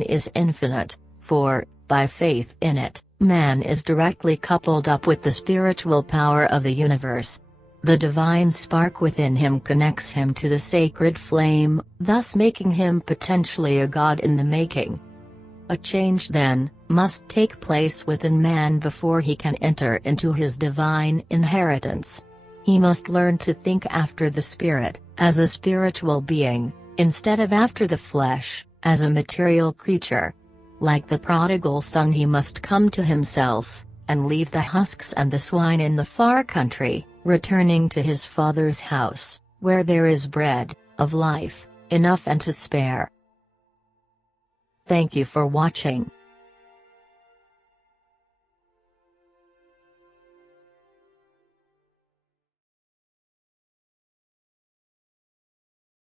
is infinite, for, by faith in it, man is directly coupled up with the spiritual power of the universe. The divine spark within him connects him to the sacred flame, thus making him potentially a god in the making. A change then, must take place within man before he can enter into his divine inheritance. He must learn to think after the spirit, as a spiritual being, instead of after the flesh, as a material creature. Like the prodigal son, he must come to himself, and leave the husks and the swine in the far country, returning to his father's house, where there is bread, of life, enough and to spare. Thank you for watching.